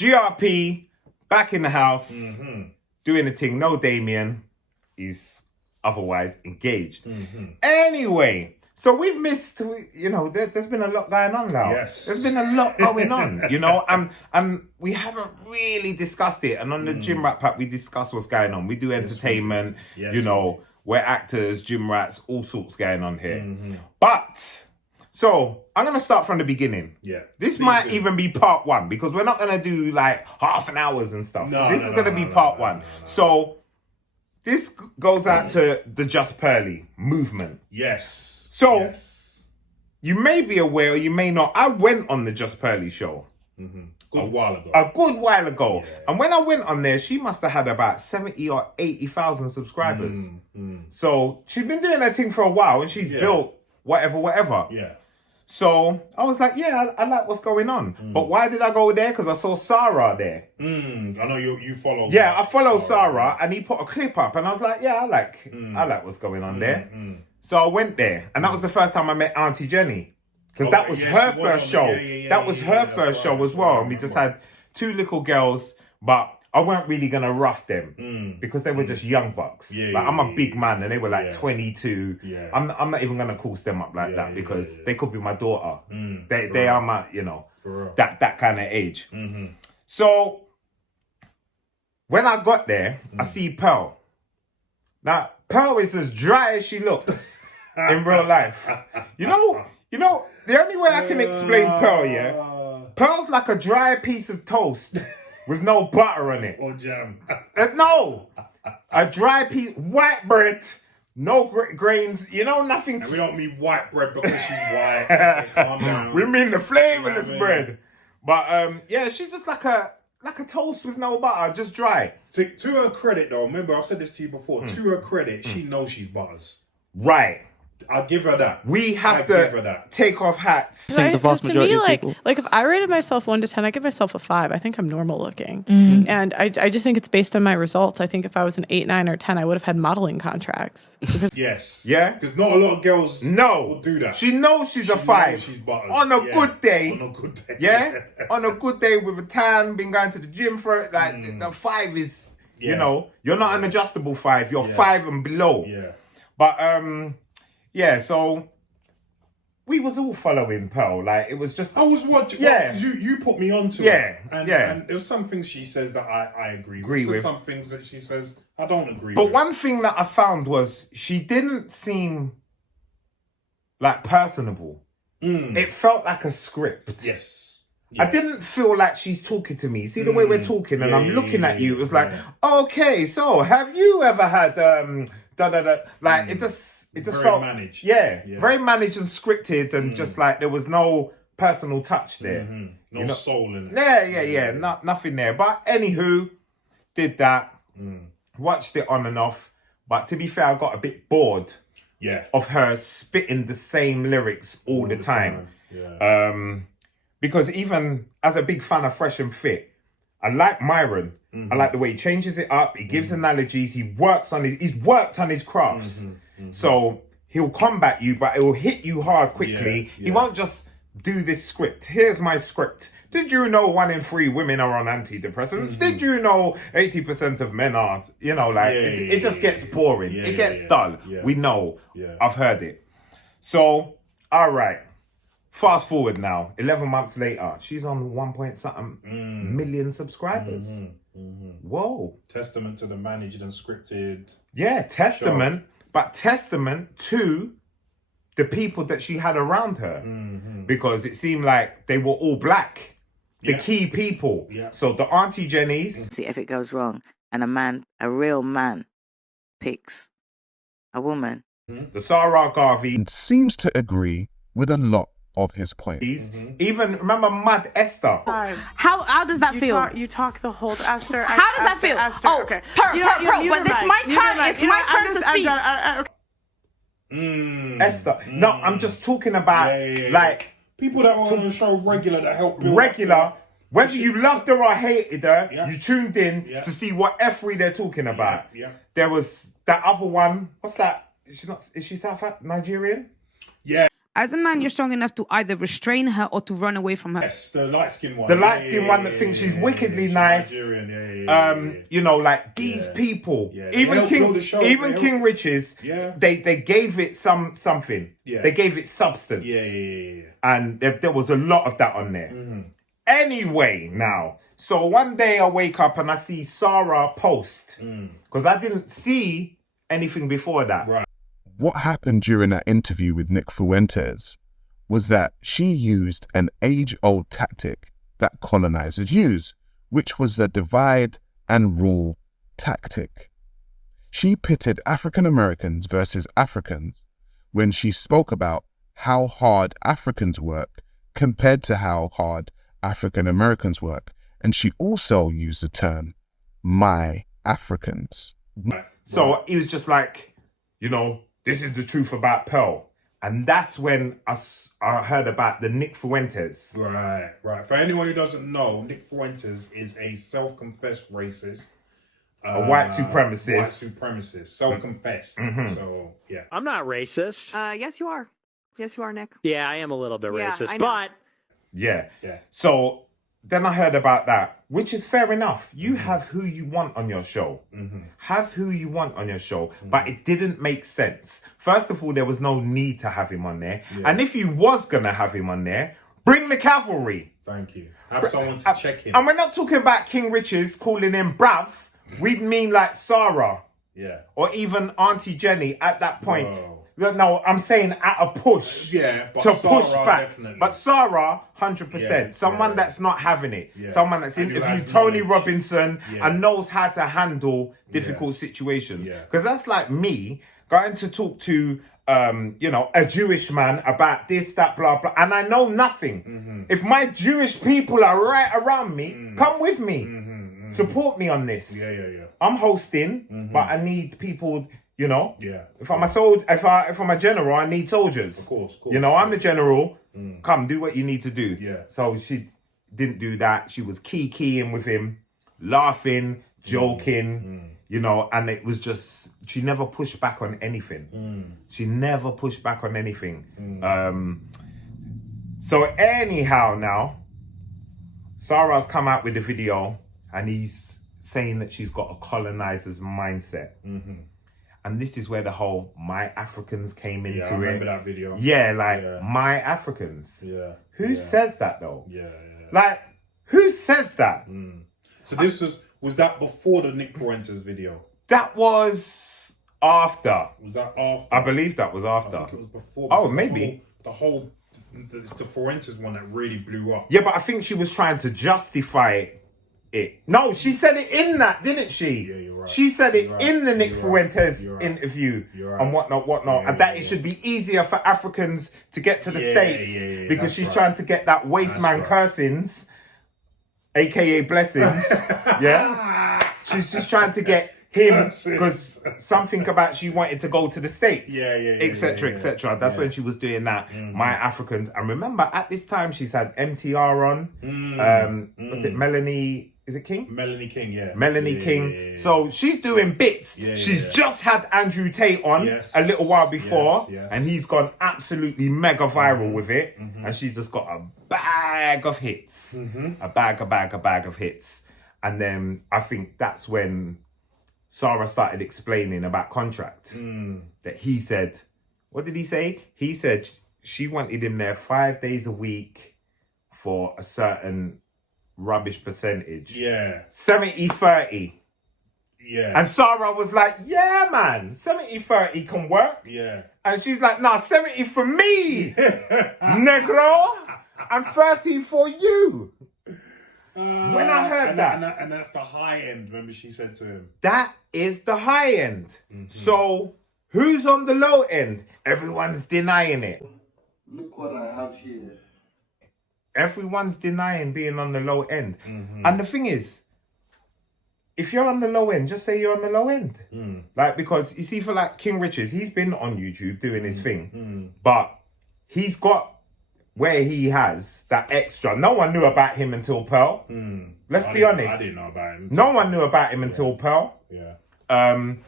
GRP back in the house, doing the thing. No Damien, he's otherwise engaged. Anyway, so we've missed, there's been a lot going on now. Yes. There's been a lot going on, and we haven't really discussed it. And on the Gym Rat Pack, we discuss what's going on. We do entertainment, we're actors, gym rats, all sorts going on here. But, so, I'm going to start from the beginning. Yeah. This might even be part one, because we're not going to do like half an hours and stuff. This is going to be part one. So, this goes out to the Just Pearly movement. Yes. So, you may be aware or you may not. I went on the Just Pearly show. A while ago. A good while ago. Yeah. And when I went on there, she must have had about 70 or 80,000 subscribers. So, she's been doing her thing for a while and she's built whatever. Yeah. So, I was like, yeah, I like what's going on. But why did I go there? Because I saw Sarah there. I know you follow. Yeah, I follow Sarah and he put a clip up and I was like, yeah, I like what's going on there. So I went there and that was the first time I met Auntie Jenny. Because that was her first show. That was her first show as well. And we just had two little girls, but I weren't really going to rough them because they were just young bucks. I'm a big man and they were like 22. I'm not even going to course them up like that because they could be my daughter. They are my, that kind of age. So when I got there, I see Pearl. Now, Pearl is as dry as she looks in real life. You know, the only way I can explain Pearl, Pearl's like a dry piece of toast with no butter on it. Or jam. No! A dry piece, white bread, no grains, nothing. And we don't mean white bread because she's white. Calm down. We mean the flavorless bread. But, she's just like a toast with no butter, just dry. To her credit, though, remember I've said this to you before. To her credit, she knows she's butters. Right. I'll give her that. We have to take off hats. I think the vast majority of people. Like if I rated myself 1 to 10, I give myself a 5. I think I'm normal looking, and I just think it's based on my results. I think if I was an 8, 9, or 10, I would have had modeling contracts. Because because not a lot of girls will do that. She knows she's a 5. She's butters. On a good day. On a good day. Yeah, on a good day with a tan, been going to the gym for it. Like the 5 is, you're not an adjustable 5. You're 5 and below. Yeah, but so we was all following Pearl. Like it was just I was watching. Yeah, you put me onto it. And there was some things she says that I agree with. Some things that she says I don't agree with. But one thing that I found was she didn't seem like personable. It felt like a script. Yes. I didn't feel like she's talking to me. See the way we're talking and I'm looking at you. It was like, okay, so have you ever had Like it just very felt managed. Very managed and scripted and just like there was no personal touch there. No soul in it. Yeah. Nothing there. But anywho, did that. Watched it on and off. But to be fair, I got a bit bored of her spitting the same lyrics all the time. Because even as a big fan of Fresh and Fit, I like Myron. I like the way he changes it up. He gives analogies. He's worked on his crafts. So he'll combat you, but it will hit you hard quickly. He won't just do this script. Here's my script. Did you know 1 in 3 women are on antidepressants? Did you know 80% of men are? It just gets boring. It gets dull. We know. I've heard it. So, all right. Fast forward now, 11 months later, she's on 1 million subscribers. Whoa. Testament to the managed and scripted. Yeah, testament, but testament to the people that she had around her. Because it seemed like they were all black. The key people. So the Auntie Jennies. See, if it goes wrong and a real man picks a woman. The Sarah Garvey. Seems to agree with a lot of his points. Even remember Mad Esther. How does that feel? You talk the whole Esther. How does that feel? Esther, okay. But it's my turn. It's my turn to speak. Esther. No, I'm just talking about like people that are on the show regular that help build regular. Whether you loved her or hated her, you tuned in to see what F3 they're talking about. There was that other one. What's that? Is she Nigerian? Yeah. As a man, you're strong enough to either restrain her or to run away from her. Yes, the light skin one. The light skin one that thinks she's wickedly nice. Nigerian, You know, like these people, even King Rich's, they gave it something. Yeah. They gave it substance. And there was a lot of that on there. Mm-hmm. Anyway, now, so one day I wake up and I see Sarah post because I didn't see anything before that. Right. What happened during that interview with Nick Fuentes was that she used an age-old tactic that colonizers use, which was the divide and rule tactic. She pitted African Americans versus Africans when she spoke about how hard Africans work compared to how hard African Americans work. And she also used the term, my Africans. So he was just like, you know, this is the truth about Pearl. And that's when I heard about the Nick Fuentes. Right. For anyone who doesn't know, Nick Fuentes is a self-confessed racist. A white supremacist. Self-confessed. Mm-hmm. So, yeah. I'm not racist. Yes, you are. Yes, you are, Nick. Yeah, I am a little bit racist, but... Yeah. So... Then I heard about that, which is fair enough. You have who you want on your show. Mm-hmm. Have who you want on your show. But it didn't make sense. First of all, there was no need to have him on there. Yeah. And if you was going to have him on there, bring the cavalry. Thank you. Have someone to check him. And we're not talking about King Rich's calling him bruv. We'd mean like Sarah. Yeah. Or even Auntie Jenny at that point. Whoa. No, I'm saying at a push. But to Sarah, push back. Definitely. But Sarah, 100%. Someone that's not having it. Yeah. Someone that's interviewed Tony Robinson and knows how to handle difficult situations. Because that's like me going to talk to, a Jewish man about this, that, blah, blah. And I know nothing. Mm-hmm. If my Jewish people are right around me, come with me. Mm-hmm. Support me on this. Yeah. I'm hosting, but I need people... You know, if I'm if I'm a general, I need soldiers. Of course. You know, I'm the general. Come, do what you need to do. Yeah. So she didn't do that. She was keying with him, laughing, joking. You know, and it was just she never pushed back on anything. She never pushed back on anything. So anyhow, now Sarah's come out with a video, and he's saying that she's got a colonizer's mindset. Mm-hmm. And this is where the whole my Africans came into it. I remember that video. Yeah, my Africans. Yeah. Who says that though? Yeah. Like, who says that? So this was that before the Nick Fuentes video? That was after. Was that after? I believe that was after. I think it was before. Oh, maybe. The Fuentes one that really blew up. Yeah, but I think she was trying to justify it. No, she said it in that, didn't she? Yeah, you're right. She said it in the Nick Fuentes interview and whatnot. And that it should be easier for Africans to get to the States because she's trying to get that waste man cursings, aka blessings. She's just trying to get him because something about she wanted to go to the States, etc. That's when she was doing that. My Africans, and remember at this time she's had MTR on. Was it Melanie? Is it King? Melanie King, Melanie King. Yeah. So she's doing bits. She's just had Andrew Tate on a little while before, and he's gone absolutely mega viral with it. And she's just got a bag of hits, a bag of hits. And then I think that's when Sarah started explaining about contract. That he said, what did he say? He said she wanted him there 5 days a week for a certain rubbish percentage. 70-30. And Sarah was like, yeah, man, 70-30 can work. And she's like, nah, 70 for me, negro, and 30 for you. When I heard and that's the high end, remember she said to him. That is the high end. So who's on the low end? Everyone's denying it. Look what I have here. Everyone's denying being on the low end. And the thing is, if you're on the low end, just say you're on the low end. Like, because you see, for like King Richards, he's been on YouTube doing his thing, but he's got where he has that extra. No one knew about him until Pearl. Let's be honest. I didn't know about him. No one knew about him until Pearl. And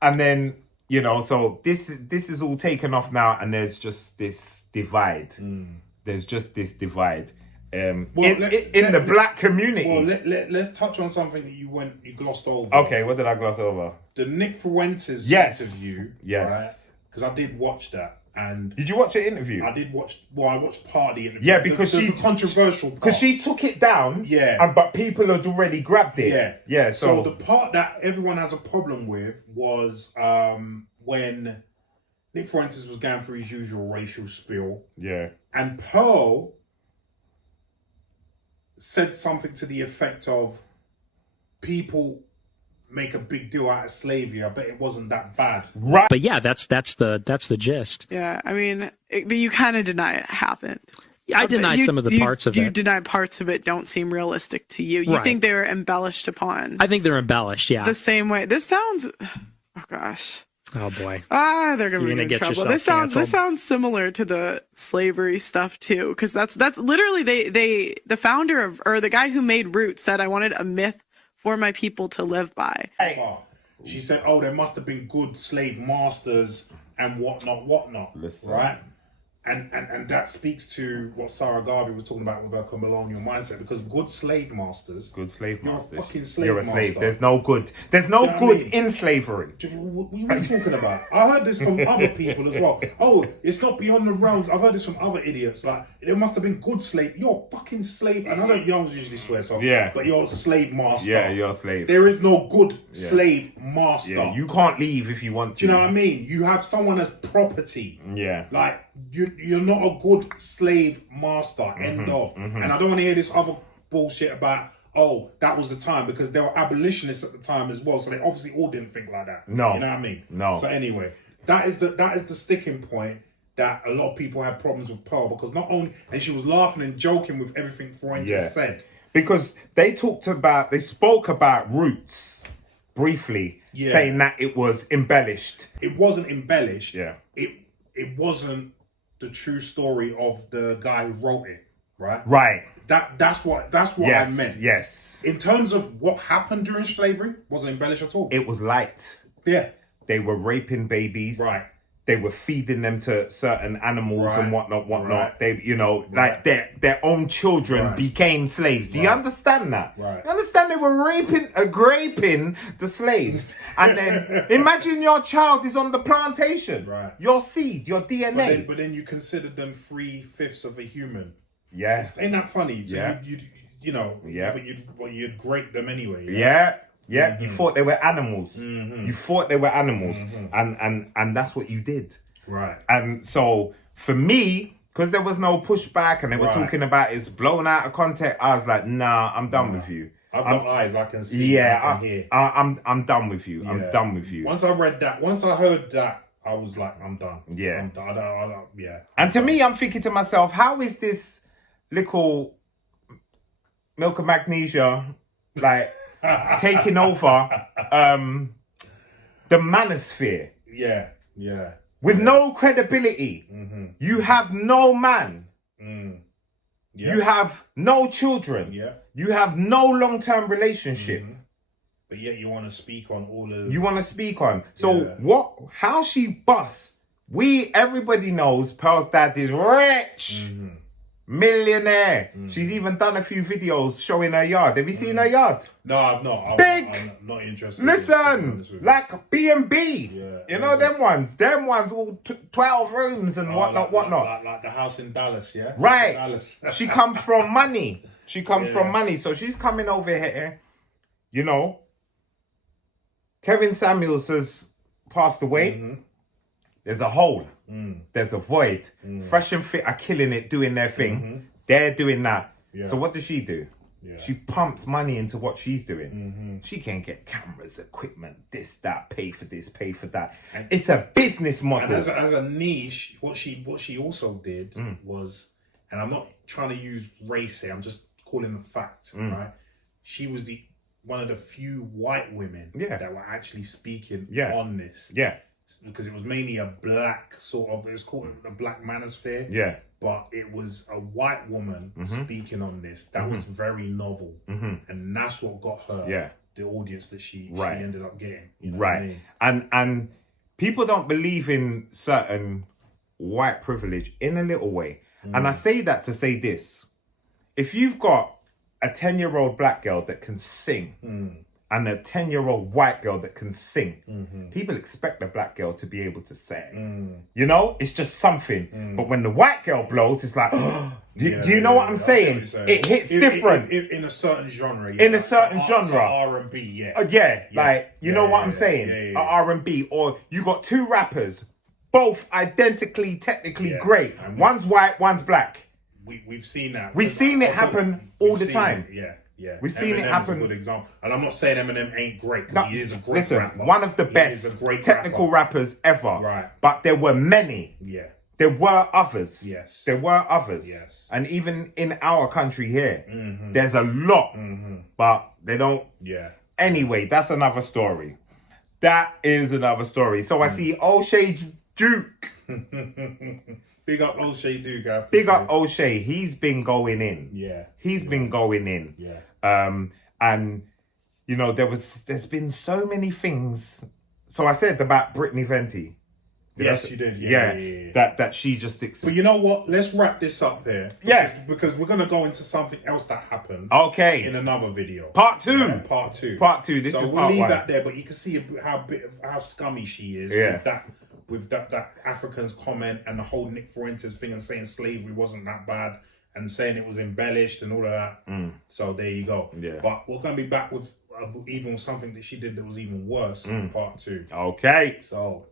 then, you know, so this is all taken off now, and there's just this divide. There's just this divide. In the black community. Well, let's touch on something that you glossed over. Okay, what did I gloss over? The Nick Fuentes interview. Yes. Right? Because I did watch that. And did you watch the interview? I did watch. Well, I watched part of the interview. Yeah, because the controversial. Because she took it down. Yeah. But people had already grabbed it. Yeah. Yeah. So the part that everyone has a problem with was when Nick Fuentes was going through his usual racial spiel. Yeah. And Pearl said something to the effect of, people make a big deal out of slavery. I bet it wasn't that bad. Right. But yeah, that's the gist. Yeah, I mean, but you kind of deny it happened. Yeah, I deny some of the parts of it. You deny parts of it don't seem realistic to you. You think they were embellished upon. I think they're embellished, yeah. The same way. This sounds... Oh, gosh. Oh, boy. They're going to be in trouble. This sounds similar to the slavery stuff, too. Because that's literally... the founder of... Or the guy who made Roots said, I wanted a myth for my people to live by. She said, there must have been good slave masters and whatnot. Listen. Right? And that speaks to what Sarah Garvey was talking about with her colonial mindset, because good slave masters. Good slave masters. You're a fucking slave You're a slave. master. There's no good. There's no good in slavery. What are you talking about? I heard this from other people as well. It's not beyond the realms. I've heard this from other idiots. Like, there must have been good slave. You're a fucking slave. And I don't usually swear so. Yeah. But you're a slave master. Yeah, you're a slave. There is no good slave master. Yeah, you can't leave if you want to. Do you know what I mean? You have someone as property. Yeah. Like, you're not a good slave master. End of. And I don't want to hear this other bullshit about, that was the time, because there were abolitionists at the time as well. So they obviously all didn't think like that. No. You know what I mean? No. So anyway, that is the sticking point that a lot of people had problems with Pearl, because not only, and she was laughing and joking with everything Fuentes said. Because they spoke about Roots briefly, saying that it was embellished. It wasn't embellished. Yeah. It wasn't the true story of the guy who wrote it, right? Right. That's what I meant. Yes. In terms of what happened during slavery, wasn't embellished at all. It was light. Yeah. They were raping babies. Right. They were feeding them to certain animals and whatnot. Right. They, like their own children became slaves. Do you understand that? Right. You understand they were raping the slaves, and then imagine your child is on the plantation. Right. Your seed, your DNA. But then you considered them 3/5 of a human. Yeah. Ain't that funny? So Yeah. But you'd grate them anyway. Yeah. Yeah, you thought they were animals. You thought they were animals, and that's what you did. Right. And so for me, because there was no pushback, and they were talking about it's blown out of context, I was like, nah, I'm done with you. I've got eyes, I can see. Yeah, I can hear. I'm done with you. I'm done with you. Once I heard that, I was like, I'm done. Yeah. I'm done. I don't, yeah. And to me, I'm thinking to myself, how is this little milk and magnesia like taking over the manosphere? Yeah. With no credibility. You have no man. Yeah. You have no children. Yeah. You have no long-term relationship. But yet you want to speak on all of... You want to speak on. So how she busts, everybody knows Pearl's dad is rich. Millionaire. She's even done a few videos showing her yard. Have you seen her yard? No, I've not. I'm not interested. Listen, like B&B. Yeah. You know them ones all 12 rooms and whatnot. Like the house in Dallas, yeah? Right. Dallas. She comes from money. From money. So she's coming over here, Kevin Samuels has passed away. There's a hole. There's a void. Fresh and Fit are killing it, doing their thing. They're doing that. Yeah. So what does she do? Yeah. She pumps money into what she's doing. She can get cameras, equipment, this, that, pay for this, pay for that. And it's a business model. And as a niche, what she also did was, and I'm not trying to use race here, I'm just calling a fact, right? She was one of the few white women that were actually speaking on this. Yeah. Because it was mainly a black it was called the Black Manosphere. Yeah. But it was a white woman speaking on this. That was very novel. And that's what got her the audience that she ended up getting. You know what I mean? And people don't believe in certain white privilege in a little way. And I say that to say this. If you've got a 10-year-old black girl that can sing and a 10-year-old white girl that can sing, people expect the black girl to be able to sing. You know, it's just something. But when the white girl blows, it's like, do you know what I'm saying? It hits different. In a certain genre. In a certain genre. R&B, you know what I'm saying? R&B. Or you got two rappers, both identically, technically great. One's white, one's black. We've seen that. We've seen it happen all the time. Yeah. We've seen it happen. A good example. And I'm not saying Eminem ain't great, No, because he is a great rapper. one of the best technical rappers ever. Right. But there were many. Yeah. There were others. Yes. There were others. Yes. And even in our country here, there's a lot. But they don't. Yeah. Anyway, that's another story. That is another story. So I see O'Shea Duke. Big up O'Shea Duke. Big up O'Shea. He's been going in. Yeah. He's been going in. Yeah. And you know, there's been so many things. So I said about Brittany Venti. Yes, you did. Yeah. That she just. But you know what? Let's wrap this up here. Because we're gonna go into something else that happened. Okay. In another video. Part 2. Yeah, part 2. Part 2. This so is we'll part leave 1. that there, but you can see how scummy she is. Yeah. With that Africans comment and the whole Nick Fuentes thing and saying slavery wasn't that bad and saying it was embellished and all of that. So there you go. Yeah. But we're gonna be back with even something that she did that was even worse in part 2. Okay. So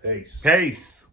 peace. Peace.